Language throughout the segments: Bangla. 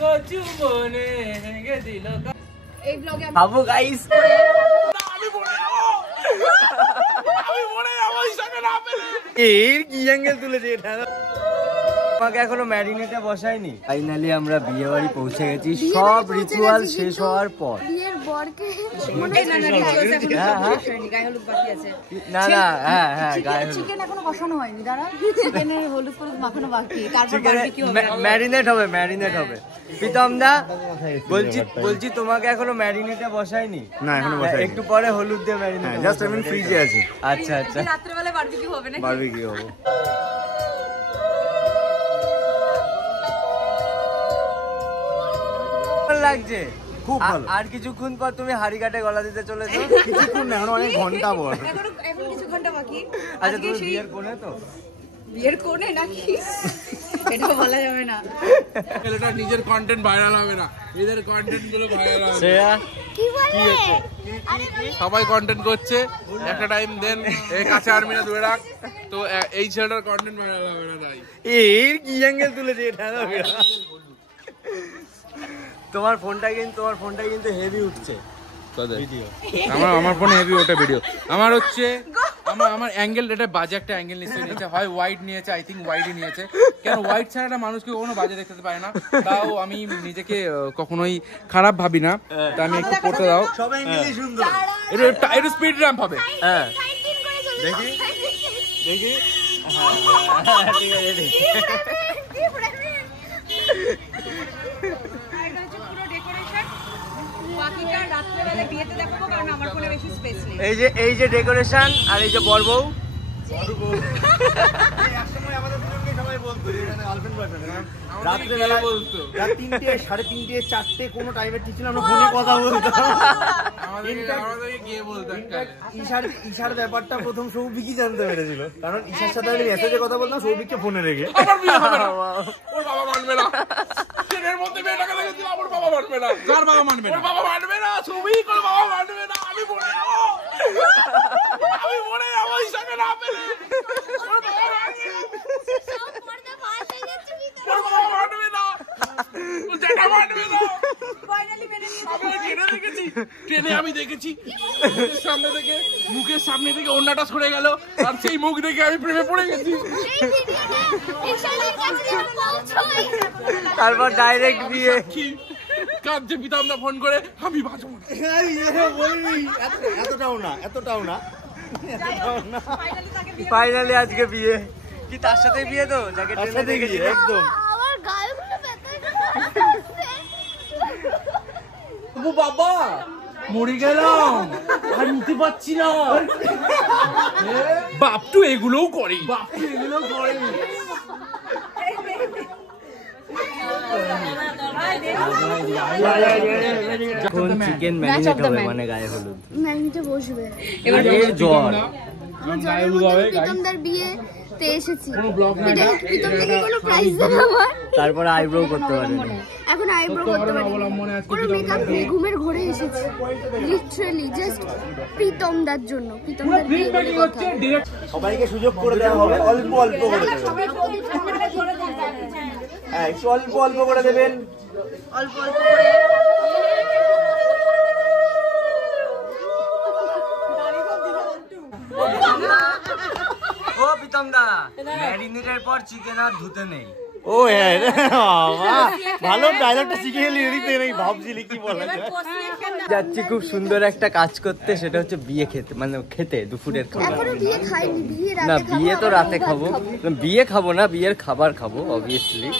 কচু বনে হেগে দিল এই ব্লগে বাবু গাইস আমি পড়ে যাবো ইসাকে না পেলে। এর কি অ্যাঙ্গেল তুলেছে এটা? আমাকে এখনো ম্যারিনেটে বসায়নি। ফাইনালি আমরা বিয়ে বাড়ি পৌঁছে গেছি, সব রিচুয়াল শেষ হওয়ার পর। বিয়ের বরকে না না হ্যাঁ হ্যাঁ গায়ে চিকেন এখনো কষানো হয়নি, দাঁড়া চিকেনের হলুদ হলুদ মাখানো বাকি, তারপর বারবিকিউ হবে, ম্যারিনেট হবে। প্রীতম দা বলছি তোমাকে এখনো ম্যারিনেটে বসায়নি? না এখনো বসাইনি, একটু পরে হলুদ দিয়ে ম্যারিনেট, জাস্ট আমি ফ্রিজে আছি। আচ্ছা আচ্ছা, রাত্রে বেলা বারবিকিউ হবে না? বারবিকিউ হবে। লাগছে খুব ভালো। আর কিছুক্ষণ পর তুমি হাড়ি কাটে গলা দিতে চলেছো? কিছুক্ষণ না, এখন অনেক ঘন্টা পর। এখন কিছু ঘন্টা বাকি। আচ্ছা তুমি বিয়ের কোণে তো? বিয়ের কোণে নাকি এটা বলা যাবে না। এটা নিজের কন্টেন্ট ভাইরাল হবে না, এদের কন্টেন্ট গুলো ভাইরাল হবে। শ্রেয়া কি বলে? সবাই কন্টেন্ট করছে একটা টাইম, দেন এই কাছে আর্মি না দূরে রাখ, তো এই ছেলেটার কন্টেন্ট ভাইরাল হবে না। তাই এর কি অ্যাঙ্গেল তুলেছে এটা? তোমার ফোনটা কিন্তু হেভি উঠছে ভিডিও। আমার ফোনে হেভি ওটা ভিডিও। আমার হচ্ছে আমার অ্যাঙ্গেল, এটা বাজে একটা অ্যাঙ্গেল নিয়েছে, হয় ওয়াইড নিয়েছে, আই থিঙ্ক ওয়াইডই নিয়েছে। কেন ওয়াইড ছাড়া মানুষকে কখনো বাজে দেখতে পারে না, তাও আমি নিজেকে কখনোই খারাপ ভাবি না, তা আমি একটু করতে দাও। সব অ্যাঙ্গেলই সুন্দর। এটা স্পিড র্যাম্প হবে। হ্যাঁ দেখি হ্যাঁ ঠিক আছে দেখি। এই যে ডেকোরেশন আর এই যে বর বউ। রাত্রেবেলা বলতো রাত 3টে, 3:30, 4টে কোনো টাইমের ঠিক ছিল, আমরা ফোনে কথা বলতাম। ঈশার ব্যাপারটা প্রথম সৌভিকই জানতে পেরেছিল, কারণ ঈশার সাথে আমি মেসেজে কথা বলতাম, সৌভিককে ফোনে রেখে। ওর বাবা মানবে না, ট্রেনের মধ্যে মেয়েটাকে দেখেছিল, আমার বাবা মানবে না। কার বাবা মানবে না? ওর বাবা মানবে না, সৌভিক ওর বাবা মানবে না। আমি পড়ে যাবো ঈশাকে না পেলে। ওর বাবা মানবে না, ওর বাবা মানবে না, ও যেটা মানবে না। ট্রেনে আমি দেখেছি মুখের সামনে থেকে ওন্নাটা সরে গেল, আর সেই মুখ দেখে আমি প্রেমে পড়ে গেছি। তারপর ডাইরেক্ট বিয়ে। কাঁদছে পিতামদা ফোন করে, আমি বাঁচবো না। এতটাও না। ফাইনালি আজকে বিয়ে। কি তার সাথে বিয়ে তো? যাকে ট্রেনে দেখেছি একদম। আমার গালগুলো ব্যথা করছে। ও বাবা মরে গেলাম, আর নিতে পারছি না। বাপ তো এগুলোও করে, চিকেন ম্যারিনেট হবে, মানে গায়ে হলুদ ম্যারিনেটে বসবে। এবার জ্বর আমার জ্বরের মধ্যে প্রীতমদার বিয়েতে এসেছি, প্রীতমদাকে কোনো প্রাইজ দেবে আমার। তারপর আইব্রো করতে পারে, এখন আইব্রো করতে পারি, কোনো মেকআপ নেই, ঘুমের ঘরে এসেছি লিটারালি জাস্ট প্রীতমদার জন্য। প্রীতমদার বিয়ে বলে কথা, সবাইকে সুযোগ করে দেওয়া হবে, অল্প অল্প করে দেবেন। হ্যাঁ একটু অল্প অল্প করে দেবেন, অল্প অল্প করে। ও প্রীতম দা, ম্যারিনেটের পর চিকেন আর ধুতে নেই। ও হ্যাঁ বাবা, ভালো ডায়লগটা শিখে এলি, এদিকে নাকি ভাবছিলি কি বলা যায়। যাচ্ছি খুব সুন্দর একটা কাজ করতে, সেটা হচ্ছে বিয়ে খেতে, মানে খেতে দুপুরের খাবার। এখনো বিয়ে খাইনি, বিয়ে না রাতে বিয়ে তো রাতে খাবো, বিয়ে খাবো না, বিয়ের খাবার খাবো অবভিয়াসলি।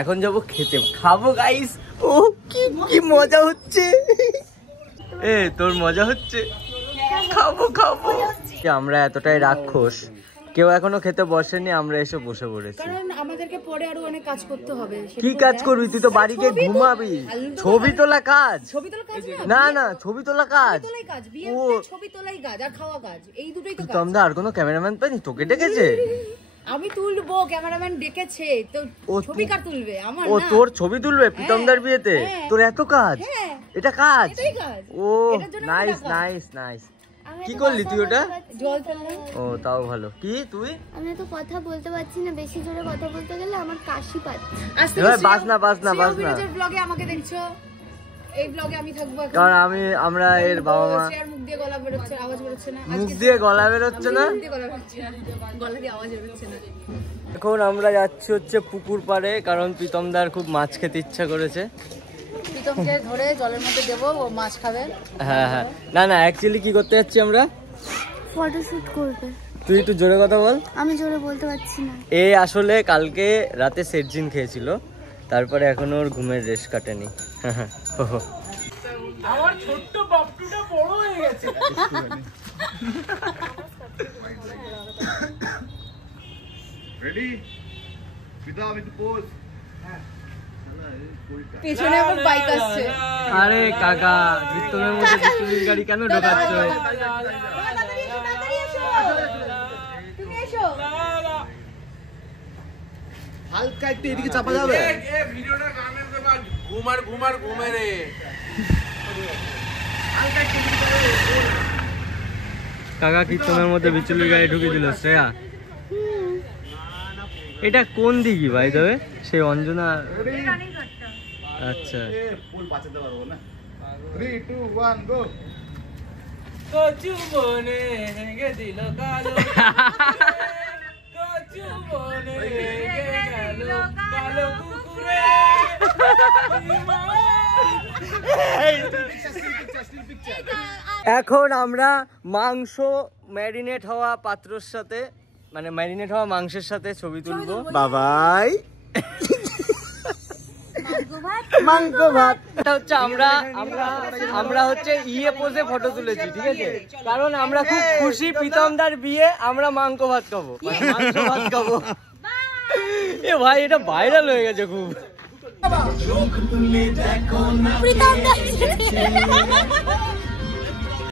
এখন যাবো খেতে, খাবো গাইস। ও কি মজা হচ্ছে, এ তোর মজা হচ্ছে? খাবো। আমরা এতটাই রাক্ষস, কেউ এখনো খেতে বসেনি, আমরা এসে বসে পড়েছি। কারণ আমাদেরকে পরে আরো অনেক কাজ করতে হবে। কি কাজ করবি তুই? তো বাড়িতে ঘুমাবি। ছবি তোলা কাজ? না ছবি তোলা কাজ। ও ছবি তোলাই কাজ আর খাওয়া কাজ, এই দুটোই তো কাজ। তোমরা আর কোনো ক্যামেরাম্যান পাইনি? তোকে ডেকেছে? আমি তুলবো, ক্যামেরাম্যান ডেকেছে তো, ছবি কার তুলবে? আমার না। ও তোর ছবি তুলবে প্রীতমদার বিয়েতে? তোর এত কাজ? এটা কাজ? এটাই কাজ। ও নাইস। কি করলি তুই ওটা? জল ফেললাম। ও তাও ভালো। কি তুই? আমি তো কথা বলতে পারছি না, বেশি জোরে কথা বলতে গেলে আমার কাশি পাচ্ছে। এবার বাস না ব্লগে আমাকে দেখছো, এই ব্লগে আমি থাকবো এখন। কারণ আমরা এর বাবা মা। মুখ দিয়ে গলা বেরোচ্ছে, আওয়াজ বেরোচ্ছে না। মুখ দিয়ে গলা বেরোচ্ছে না, গলা দিয়ে আওয়াজ বেরোচ্ছে না। এখন আমরা যাচ্ছি হচ্ছে পুকুর পাড়ে, কারণ প্রীতমদার খুব মাছ খেতে ইচ্ছা করেছে। প্রীতমকে ধরে জলের মধ্যে দেবো, ও মাছ খাবে। হ্যাঁ হ্যাঁ, না অ্যাকচুয়ালি কি করতে যাচ্ছি আমরা? ফটোশুট করবে। তুই একটু জোরে কথা বল। আমি জোরে বলতে পারছি না। এ আসলে কালকে রাতে সেটজিন খেয়েছিল, তারপরে এখনো ওর ঘুমের রেশ কাটেনি। আমার ছোট্ট বাপটুটা বড় হয়ে গেছে। রেডি বিদা উইথ পোজ। পেছনে আবার বাইক আসছে। আরে কাকা, প্রীতমের মধ্যে বিচুলির গাড়ি কেন ঢোকাচ্ছ? হালকা একটু এদিকে চাপা যাবে। এ ভিডিওটা গানের দেবা ঘুমার রে। কাকা কীর্তনের মধ্যে বিচুলির গাড়ি ঢুকে দিল। শ্রেয়া, এটা কোন দিকে ভাই? তবে সেই অঞ্জনা। আচ্ছা, ফুল বাঁচাতে পারবো না। 3 2 1 গো। কচু বনে হেগে দিল কালো, কচু বনে হেগে গেল কালো কুকুরে। এখন আমরা মাংস ম্যারিনেট হওয়া পাত্রর সাথে, মানে ম্যারিনেট হওয়া মাংসের সাথে ছবি তুলবো। বাবাই মাংস ভাত। এটা হচ্ছে আমরা হচ্ছে ইয়ে পোজে ফটো তুলেছি, ঠিক আছে? কারণ আমরা খুব খুশি, প্রীতমদার বিয়ে, আমরা মাংস ভাত খাবো, মাংস ভাত খাবো। এ ভাই, এটা ভাইরাল হয়ে গেছে খুব।